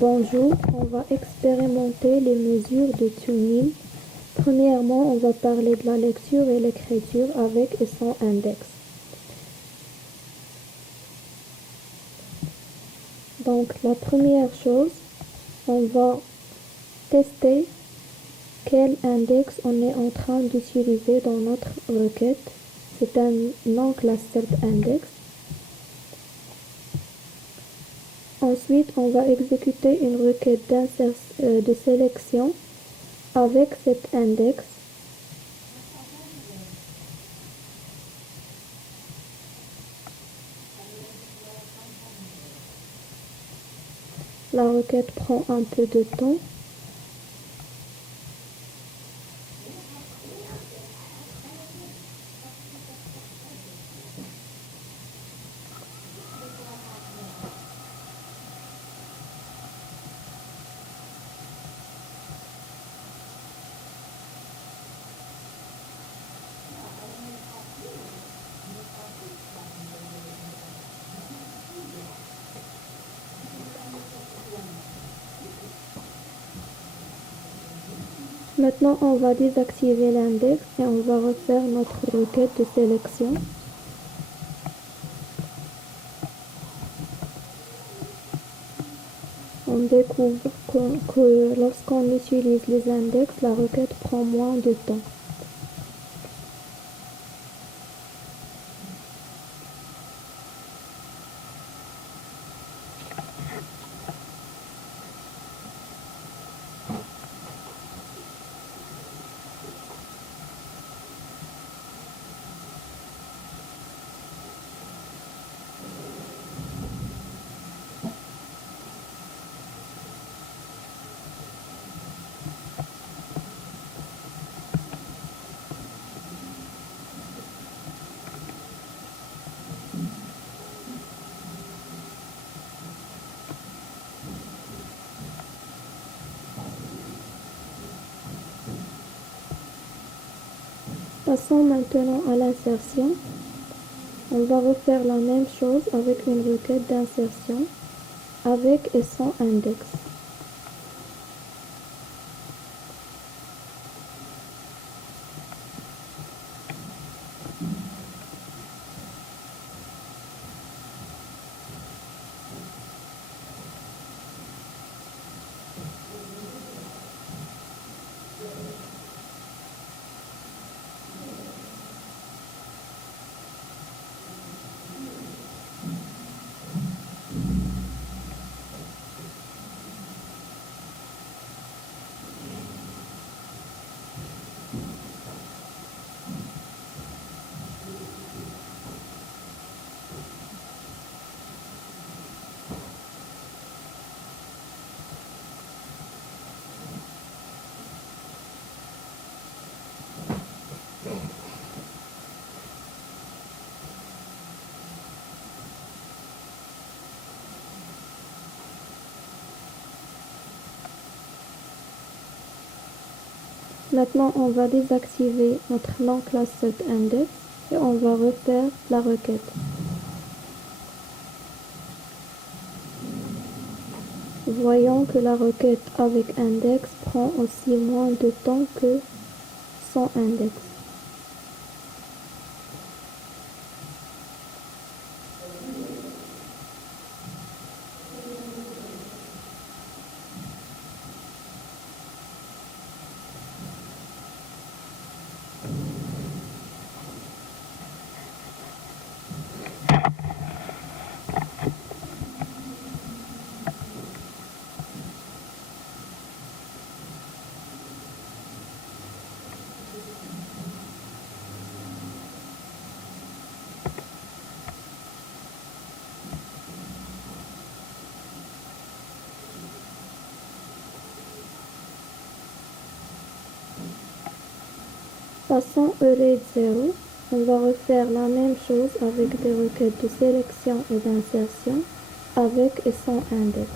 Bonjour, on va expérimenter les mesures de tuning. Premièrement, on va parler de la lecture et l'écriture avec et sans index. Donc, la première chose, on va tester quel index on est en train d'utiliser dans notre requête. C'est un non-clustered index. Ensuite, on va exécuter une requête de sélection avec cet index. La requête prend un peu de temps. Maintenant, on va désactiver l'index et on va refaire notre requête de sélection. On découvre que lorsqu'on utilise les index, la requête prend moins de temps. Passons maintenant à l'insertion. On va refaire la même chose avec une requête d'insertion, avec et sans index. Maintenant, on va désactiver notre non-clustered index et on va refaire la requête. Voyons que la requête avec index prend aussi moins de temps que sans index. Passons au RAID 0. On va refaire la même chose avec des requêtes de sélection et d'insertion avec et sans index.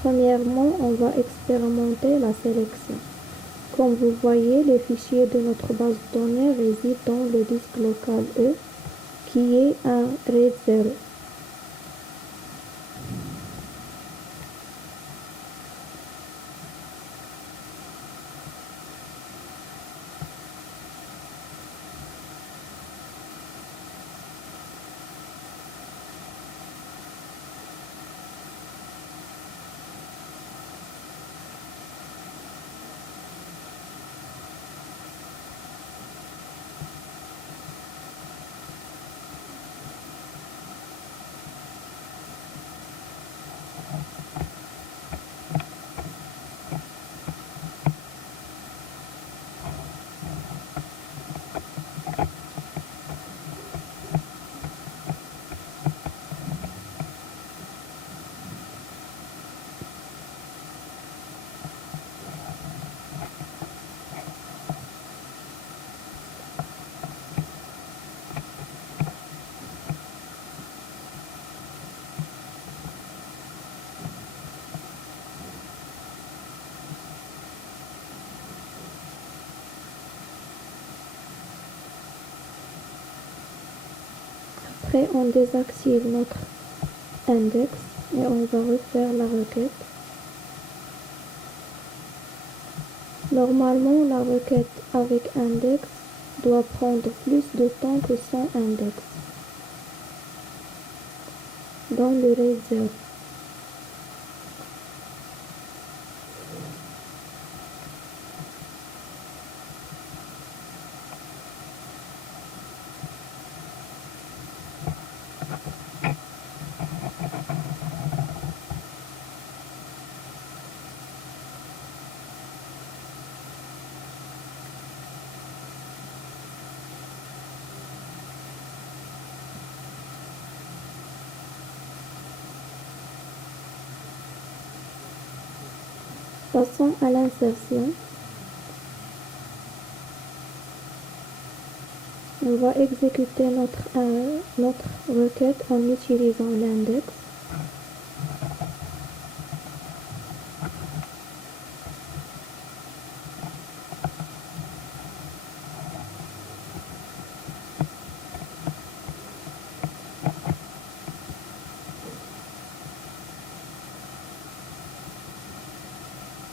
Premièrement, on va expérimenter la sélection. Comme vous voyez, les fichiers de notre base de données résident dans le disque local E, qui est un RAID 0. Après, on désactive notre index et on va refaire la requête. Normalement, la requête avec index doit prendre plus de temps que sans index dans le RAID 0. Passons à l'insertion. On va exécuter notre requête en utilisant l'index.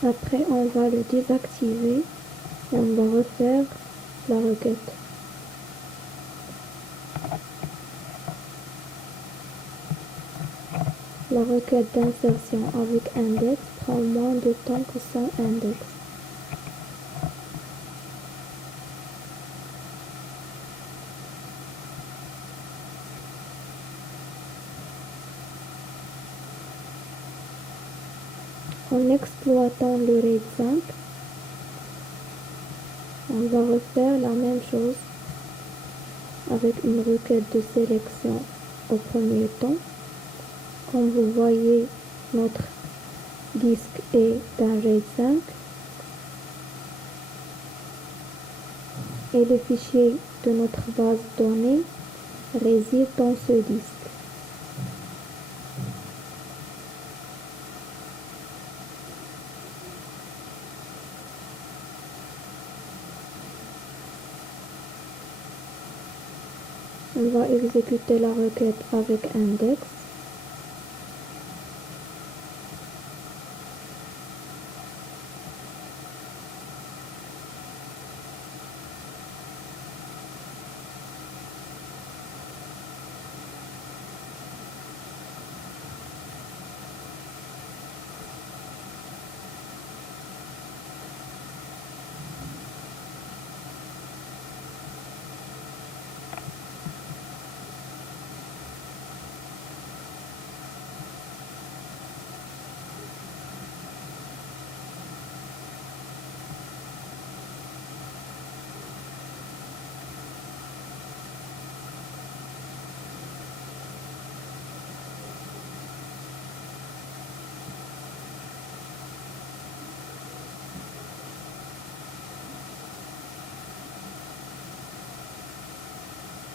Après, on va le désactiver et on va refaire la requête. La requête d'insertion avec index prend moins de temps que sans index. En exploitant le RAID 5, on va refaire la même chose avec une requête de sélection au premier temps. Comme vous voyez, notre disque est d'un RAID 5 et les fichiers de notre base de données résident dans ce disque. On va exécuter la requête avec index.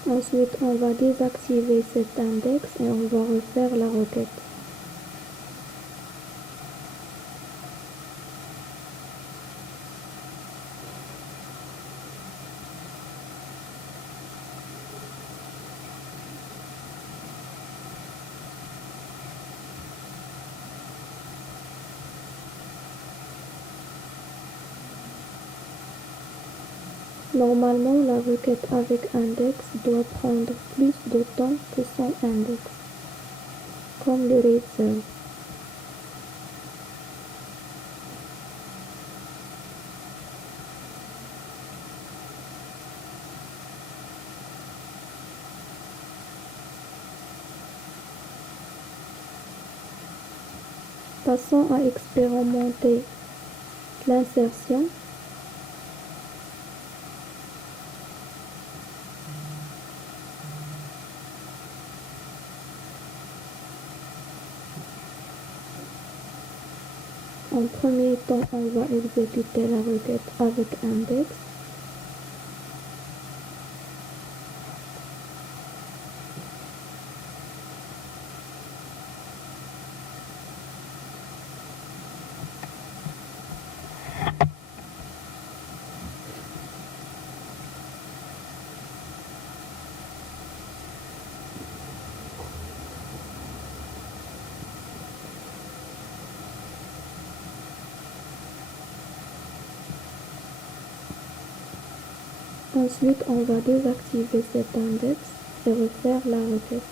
Ensuite, on va désactiver cet index et on va refaire la requête. Normalement, la requête avec index doit prendre plus de temps que sans index, comme le RAID 0. Passons à expérimenter l'insertion. En premier temps, on va exécuter la requête avec index. Ensuite, on va désactiver cet index et refaire la requête.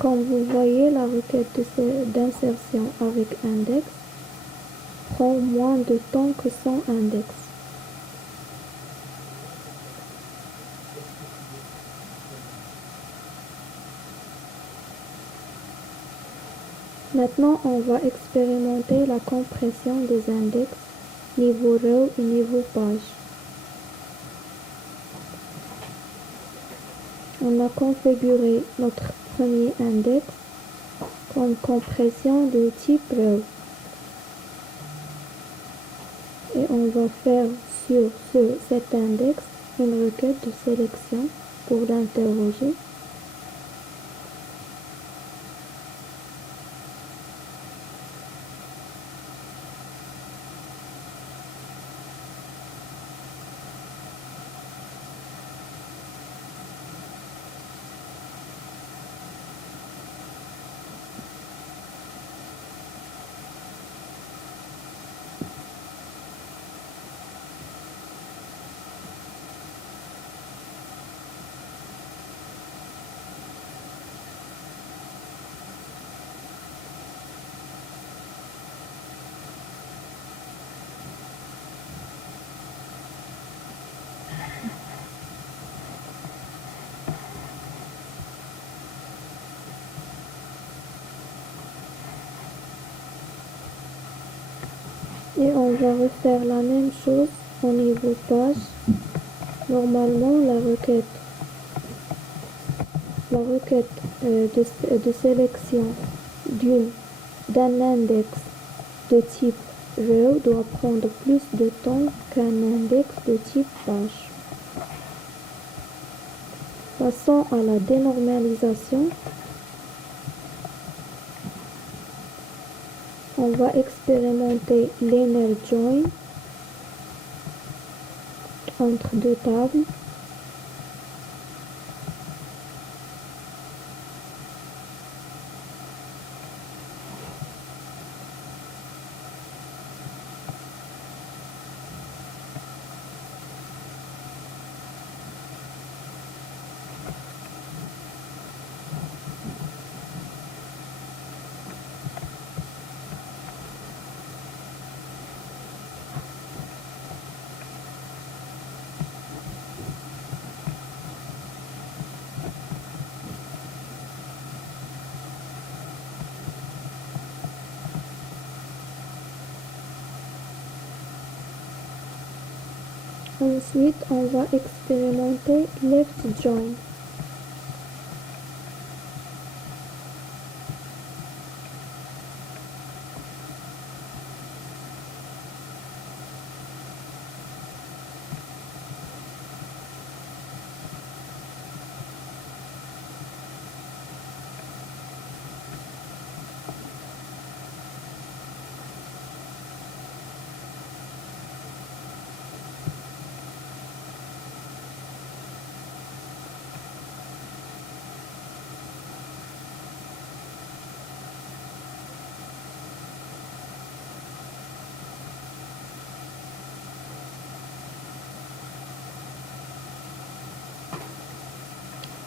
Comme vous voyez, la requête d'insertion avec index prend moins de temps que sans index. Maintenant, on va expérimenter la compression des index niveau row et niveau page. On a configuré notre premier index comme compression de type row. Et on va faire sur cet index une requête de sélection pour l'interroger. Et on va refaire la même chose au niveau page. Normalement, la requête de sélection d'un index de type row doit prendre plus de temps qu'un index de type page. Passons à la dénormalisation. On va expérimenter l'inner join entre deux tables. Ensuite, on va expérimenter left join.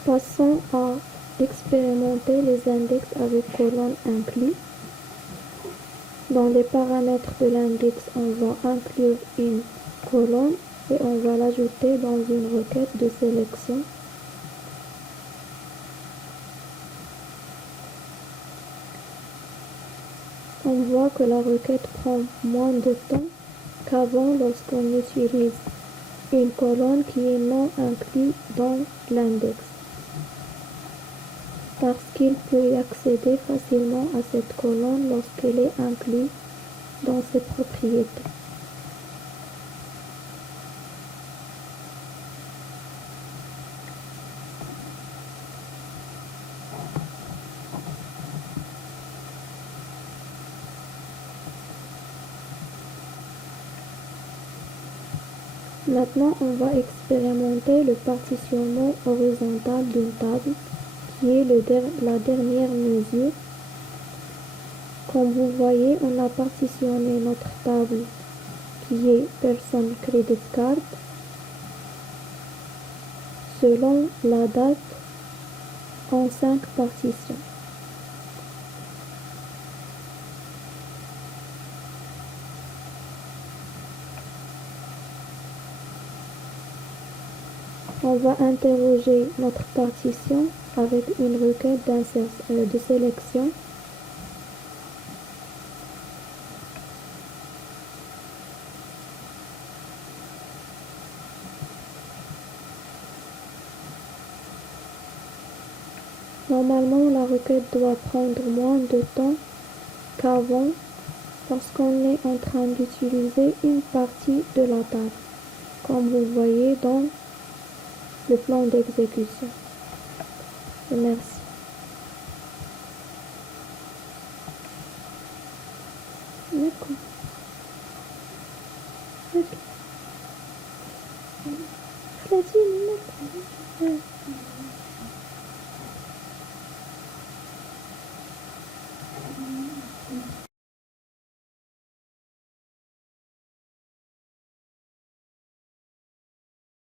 Passons à expérimenter les index avec colonne inclus. Dans les paramètres de l'index, on va inclure une colonne et on va l'ajouter dans une requête de sélection. On voit que la requête prend moins de temps qu'avant lorsqu'on utilise une colonne qui est non inclue dans l'index, parce qu'il peut y accéder facilement à cette colonne lorsqu'elle est inclue dans ses propriétés. Maintenant, on va expérimenter le partitionnement horizontal d'une table qui est la dernière mesure. Comme vous voyez, on a partitionné notre table qui est personne credit card selon la date en 5 partitions. On va interroger notre partition avec une requête de sélection. Normalement, la requête doit prendre moins de temps qu'avant parce qu'on est en train d'utiliser une partie de la table, comme vous voyez dans le plan d'exécution. Merci. D'accord. Ok.